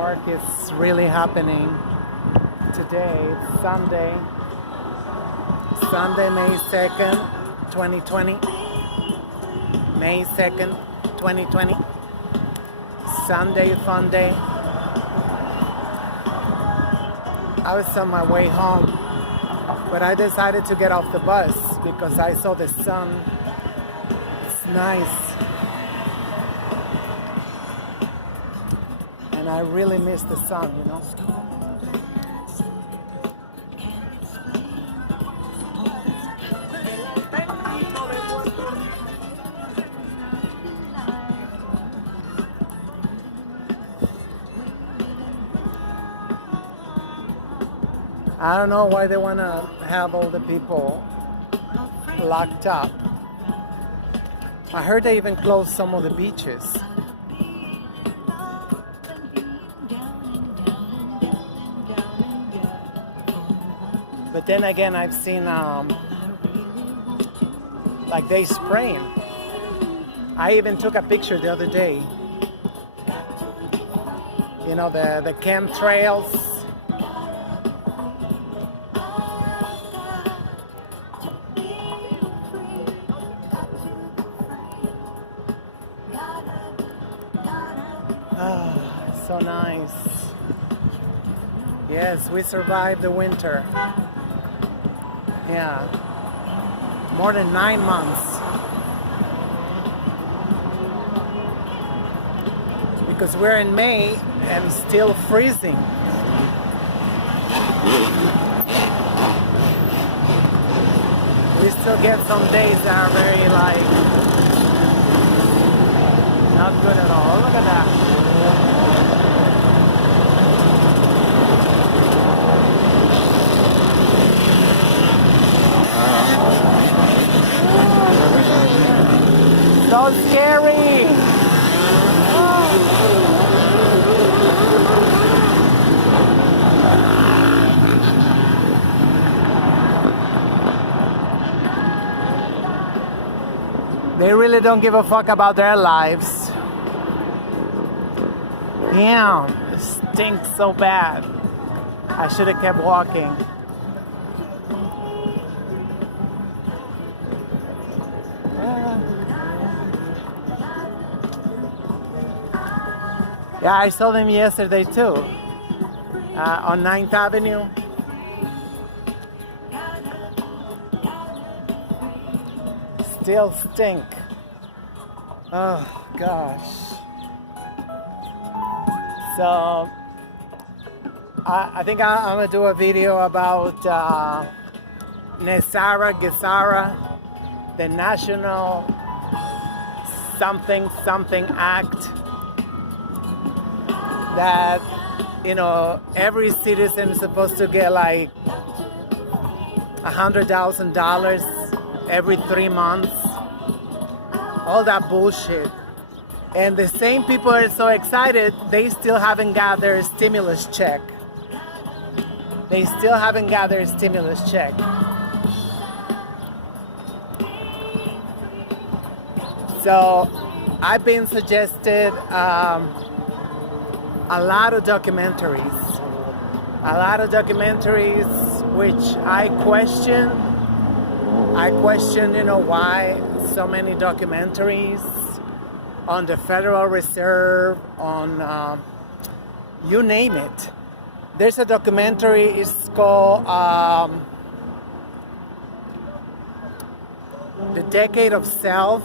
park is really happening today. It's Sunday, May 2nd, 2020. May 2nd, 2020. Sunday fun day. I was on my way home, but I decided to get off the bus because I saw the sun. It's nice. And I really miss the sun, you know. I don't know why they want to have all the people locked up. I heard they even closed some of the beaches. But then again, I've seen like they spraying. I even took a picture the other day. You know, the chemtrails. Ah, so nice. Yes, we survived the winter. Yeah, more than 9 months. Because we're in May and still freezing. We still get some days that are very not good at all. Look at that. So scary! They really don't give a fuck about their lives. Damn, it stinks so bad. I should have kept walking. Yeah, I saw them yesterday too, on 9th Avenue. Still stink. Oh gosh. So, I think I'm gonna do a video about Gesara, the National Something Act. That, you know, every citizen is supposed to get like $100,000 every 3 months. All that bullshit. And the same people are so excited, they still haven't got their stimulus check. They still haven't got their stimulus check. So I've been suggested a lot of documentaries, which I question, you know, why so many documentaries on the Federal Reserve, on you name it. There's a documentary, it's called The Decade of Self.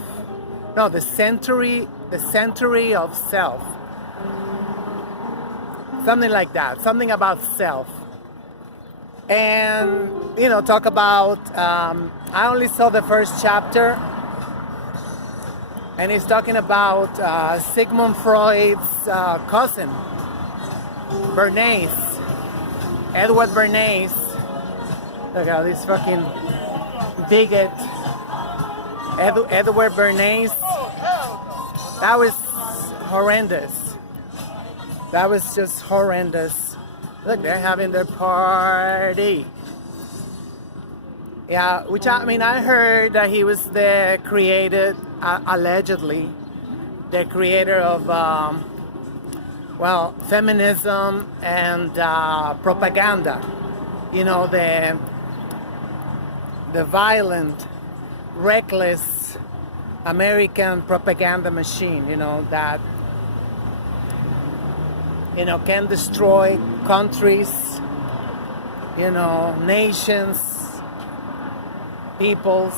No, the Century of Self. Something like that, something about self. And, you know, talk about, I only saw the first chapter, and he's talking about Sigmund Freud's cousin, Bernays, Edward Bernays. Look at this fucking bigot, Edward Bernays. That was horrendous. That was just horrendous. Look, they're having their party. Yeah, which I mean, I heard that he was the creator, allegedly, the creator of well, feminism and propaganda. You know, the violent, reckless American propaganda machine, you know, that, you know, can destroy countries, you know, nations, peoples.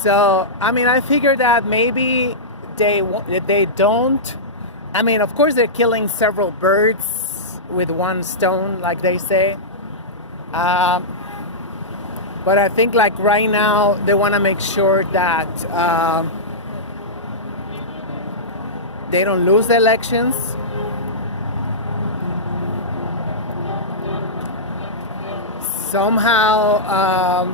So, I mean, I figured that maybe they don't. I mean, of course, they're killing several birds with one stone, like they say. But I think, like right now, they want to make sure that they don't lose the elections. Somehow,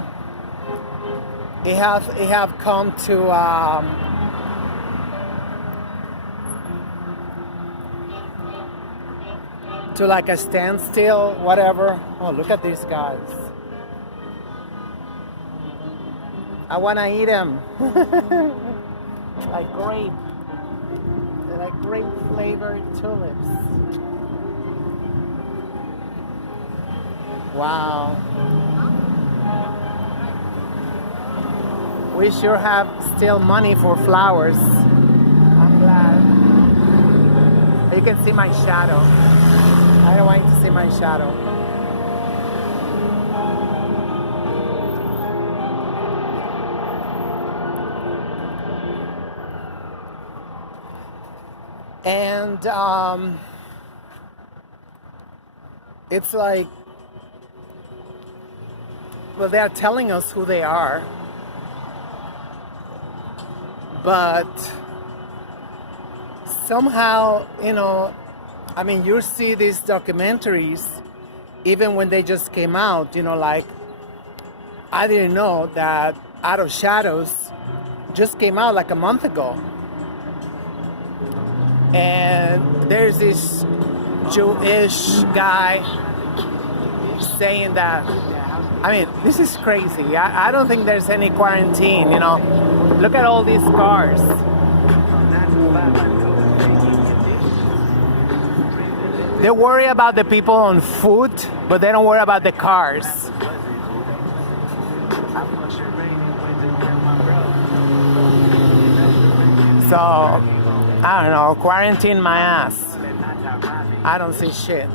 it have come to like a standstill, whatever. Oh, look at these guys. I want to eat them. Like grape. They're like grape flavored tulips. Wow. We sure have still money for flowers. I'm glad. You can see my shadow. I don't want you to see my shadow. And it's like, well, they're telling us who they are, but somehow, you know, I mean, you see these documentaries, even when they just came out, you know, like, I didn't know that Out of Shadows just came out like a month ago. And there's this Jewish guy saying that, I mean, this is crazy. I don't think there's any quarantine, you know. Look at all these cars. They worry about the people on foot, but they don't worry about the cars. So, I don't know, quarantine my ass. I don't see shit.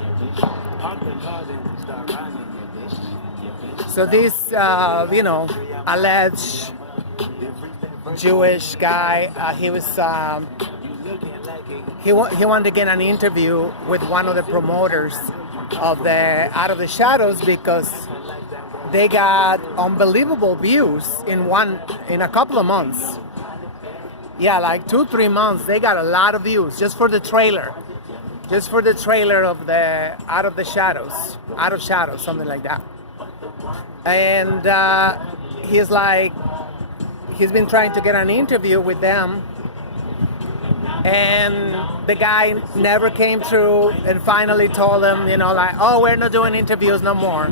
So this, you know, alleged Jewish guy, he wanted to get an interview with one of the promoters of the Out of the Shadows because they got unbelievable views in a couple of months. Yeah, like 2-3 months, they got a lot of views just for the trailer. Just for the trailer of the Out of Shadows, something like that. And he's been trying to get an interview with them, and the guy never came through, and finally told him, you know, like, oh, we're not doing interviews no more.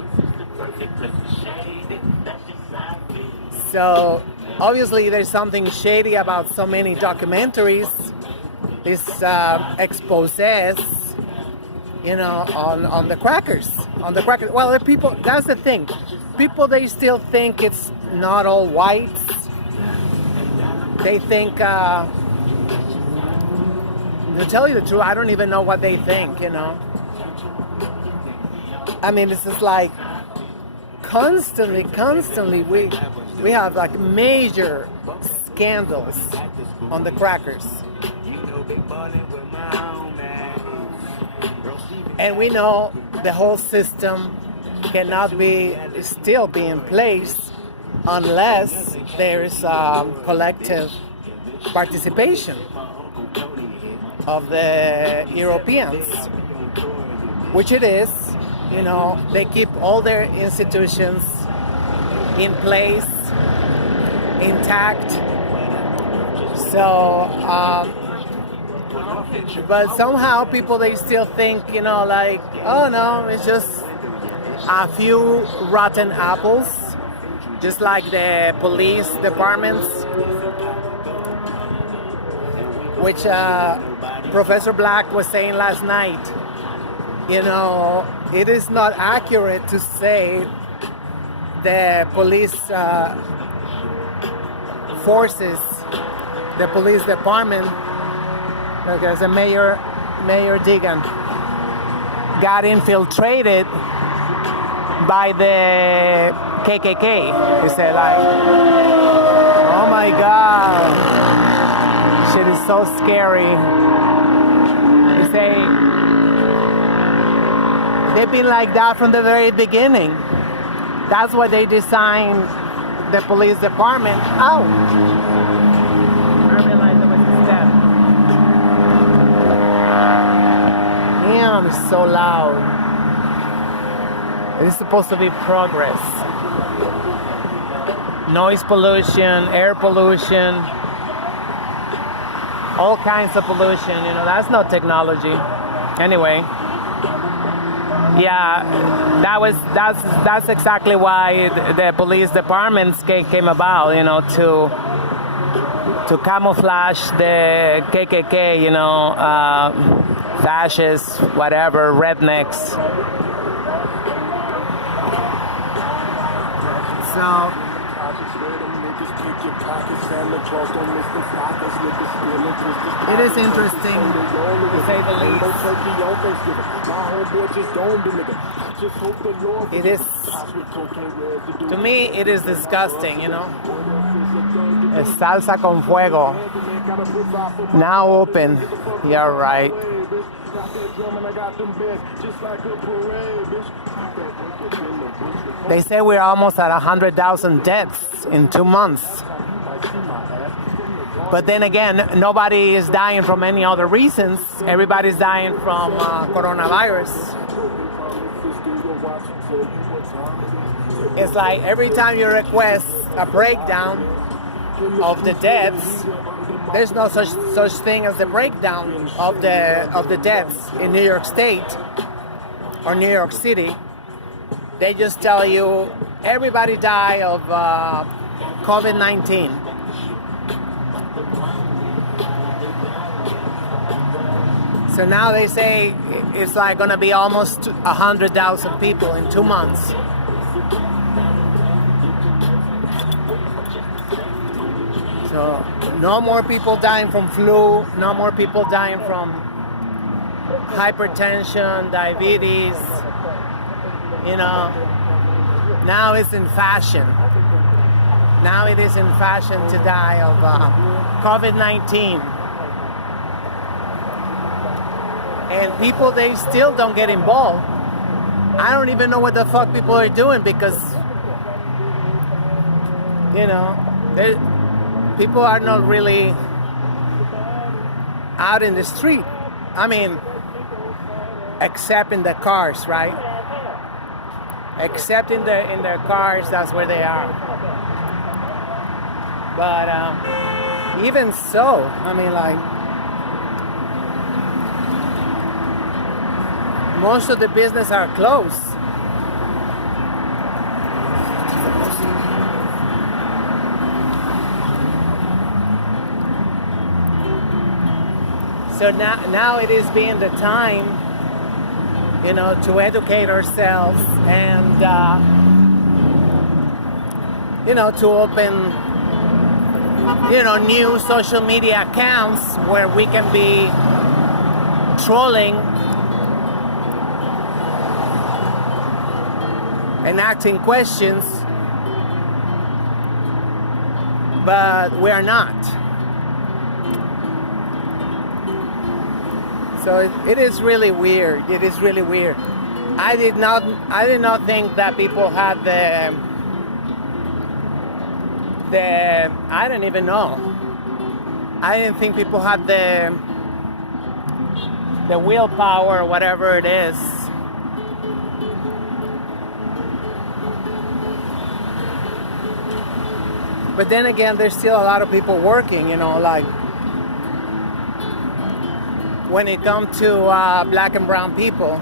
So obviously there's something shady about so many documentaries, these exposés, you know, on the crackers. Well, the people, that's the thing. People, they still think it's not all whites. They think, to tell you the truth, I don't even know what they think, you know. I mean, this is like constantly, we have like major scandals on the crackers. And we know the whole system cannot still be in place unless there is collective participation of the Europeans, which it is. You know, they keep all their institutions in place, intact. So, but somehow people, they still think, you know, like, oh no, it's just a few rotten apples, just like the police departments, which Professor Black was saying last night, you know, it is not accurate to say the police forces, the police department, because the Mayor Deegan got infiltrated by the KKK. He said, like, oh my God, shit is so scary. He say, they've been like that from the very beginning. That's why they designed the police department. Oh, I realized there was a step. Damn, it's so loud. It is supposed to be progress. Noise pollution, air pollution, all kinds of pollution. You know, that's not technology. Anyway, yeah, that's exactly why the police departments came about. You know, to camouflage the KKK. You know, fascists, whatever, rednecks. So it is interesting, to say the least. It is, to me, it is disgusting, you know. Es salsa con fuego. Now open. Yeah, right. They say we're almost at 100,000 deaths in 2 months. But then again, nobody is dying from any other reasons. Everybody's dying from coronavirus. It's like every time you request a breakdown of the deaths, there's no such thing as the breakdown of the deaths in New York State or New York City. They just tell you everybody died of COVID-19. So now they say it's like going to be almost 100,000 people in 2 months. So no more people dying from flu, no more people dying from hypertension, diabetes. You know, now it's in fashion. Now it is in fashion to die of COVID-19. And people, they still don't get involved. I don't even know what the fuck people are doing because, you know, people are not really out in the street. I mean, except in the cars, right? Except in their cars, that's where they are. But even so, I mean, like, most of the business are closed. So now it is being the time, you know, to educate ourselves and, you know, to open, you know, new social media accounts where we can be trolling and asking questions, but we are not. So it is really weird. It is really weird. I did not think that people had the I don't even know. I didn't think people had the willpower or whatever it is. But then again, there's still a lot of people working, you know, like when it comes to black and brown people.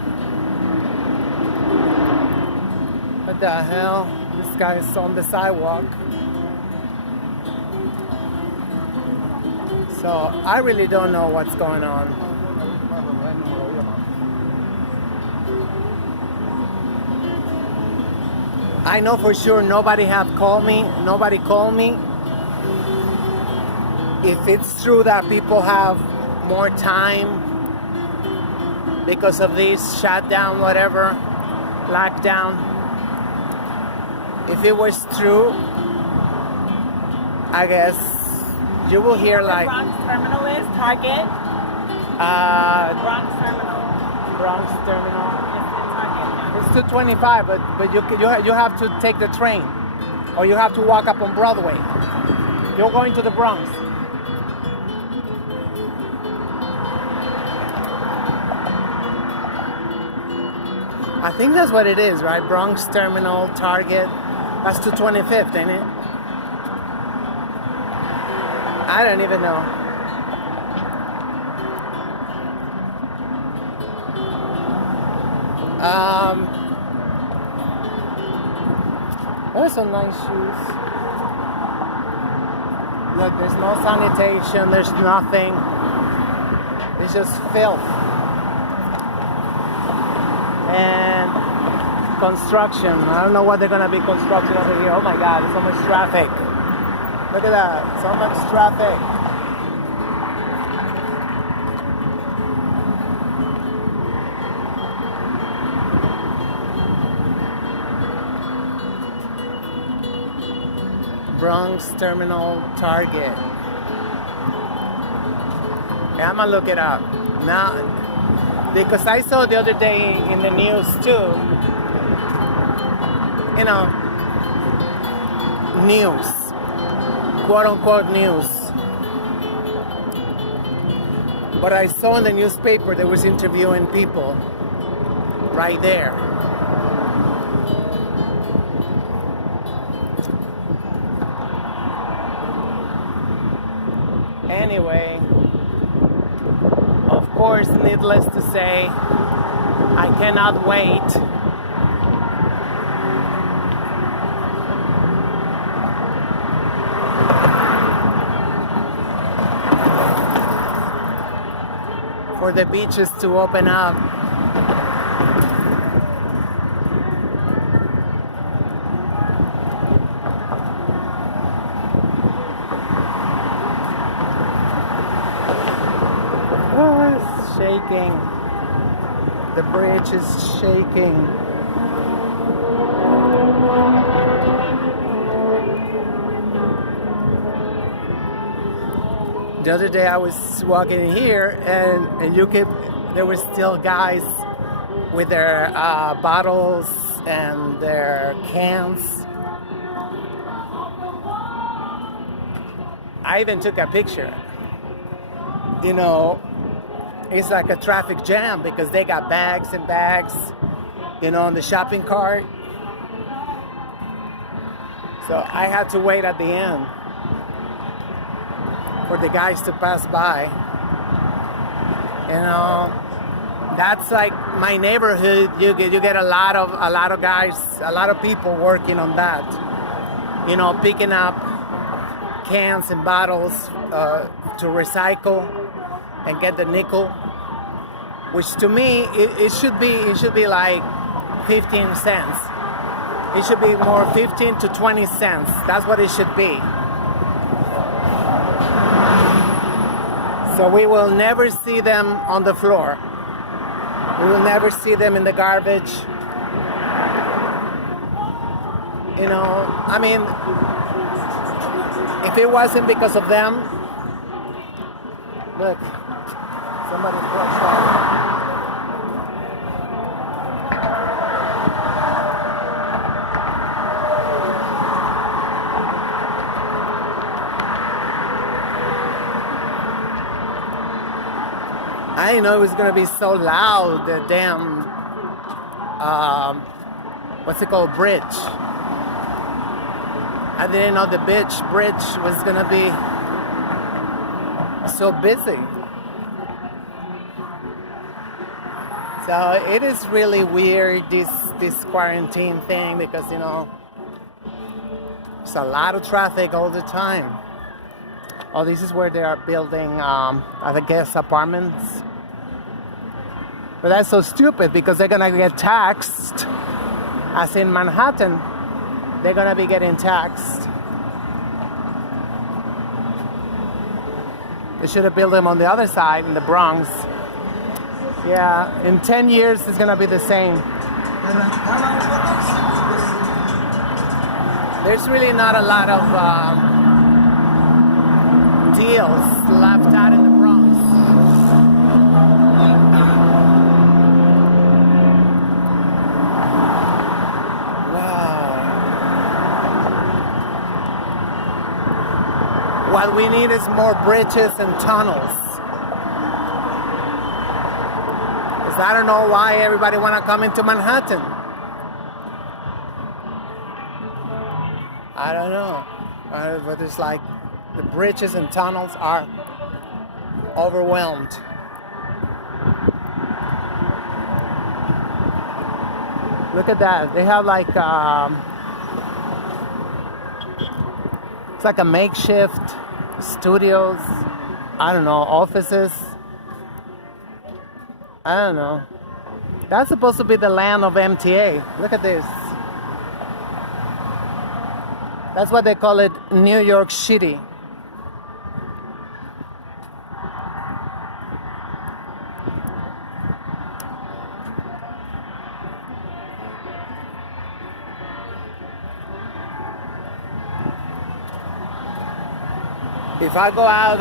What the hell? This guy is on the sidewalk. So I really don't know what's going on. I know for sure nobody have called me. Nobody called me. If it's true that people have more time because of this shutdown, whatever, lockdown. If it was true, I guess you will hear like Bronx Terminal is Target. Bronx Terminal. Bronx Terminal. It's It's 225, but you have to take the train, or you have to walk up on Broadway. You're going to the Bronx. I think that's what it is, right? Bronx Terminal, Target. That's 225th, ain't it? I don't even know. There's some nice shoes. Look, there's no sanitation, there's nothing. It's just filth. And construction. I don't know what they're gonna be constructing over here. Oh my God, there's so much traffic. Look at that, so much traffic. Bronx Terminal, Target. Yeah, I'm gonna look it up now. Because I saw the other day in the news too, you know, news, quote unquote news. But I saw in the newspaper they was interviewing people right there. Anyway, of course, needless to say, I cannot wait for the beaches to open up. Shaking. The bridge is shaking. The other day I was walking in here and there were still guys with their bottles and their cans. I even took a picture. You know, it's like a traffic jam because they got bags and bags, you know, on the shopping cart. So I had to wait at the end for the guys to pass by. You know, that's like my neighborhood. You get a lot of guys, a lot of people working on that. You know, picking up cans and bottles to recycle and get the nickel, which to me it should be like 15 cents. It should be more 15 to 20 cents. That's what it should be. So we will never see them on the floor. We will never see them in the garbage. You know, I mean, if it wasn't because of them, look, somebody crushed off. I didn't know it was going to be so loud, the damn, what's it called, bridge. I didn't know the bridge was going to be so busy. So it is really weird, this quarantine thing, because, you know, there's a lot of traffic all the time. Oh, this is where they are building, I guess, apartments. But that's so stupid because they're gonna get taxed, as in Manhattan. they're gonna be getting taxed. They should have built them on the other side in the Bronx. Yeah, in 10 years it's gonna be the same. There's really not a lot of deals left out in the Bronx. Wow. What we need is more bridges and tunnels. Because I don't know why everybody wanna come into Manhattan. I don't know, but it's like the bridges and tunnels are overwhelmed. Look at that. They have like it's like a makeshift studios. I don't know, offices. I don't know. That's supposed to be the land of MTA. Look at this. That's what they call it, New York City. If I go out,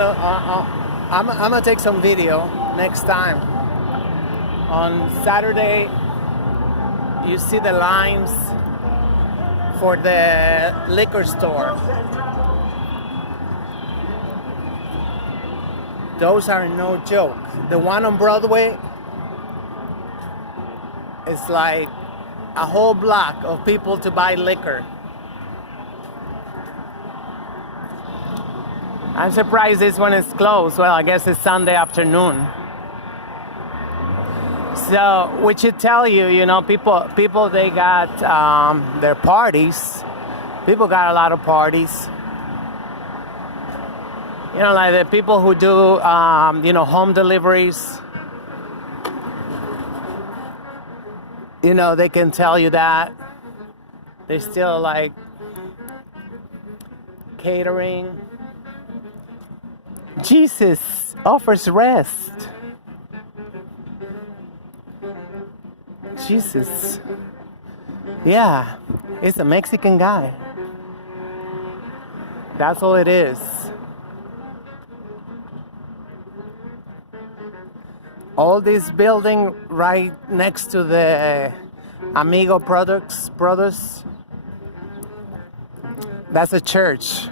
I'm gonna take some video next time. On Saturday, you see the lines for the liquor store. Those are no joke. The one on Broadway is like a whole block of people to buy liquor. I'm surprised this one is closed. Well, I guess it's Sunday afternoon. So, which should tell you, you know, people they got their parties. People got a lot of parties. You know, like the people who do, you know, home deliveries. You know, they can tell you that. They're still like catering. Jesus offers rest. Jesus. Yeah, it's a Mexican guy. That's all it is. All this building right next to the Amigo Brothers. That's a church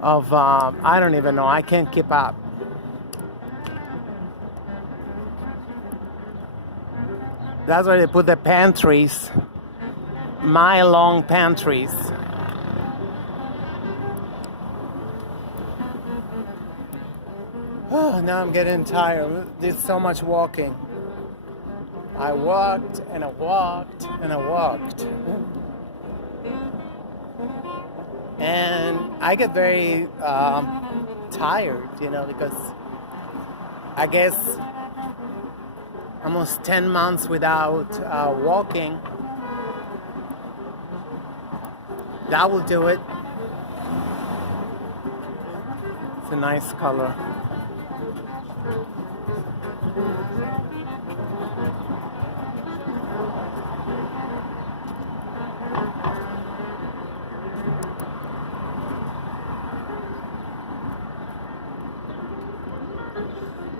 of, I don't even know, I can't keep up. That's where they put the pantries, mile-long pantries. Oh, now I'm getting tired. Did so much walking. I walked and I walked and I walked. And I get very tired, you know, because I guess almost 10 months without walking. That will do it. It's a nice color.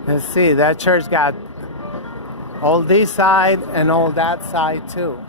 Let's see, that church got all this side and all that side too.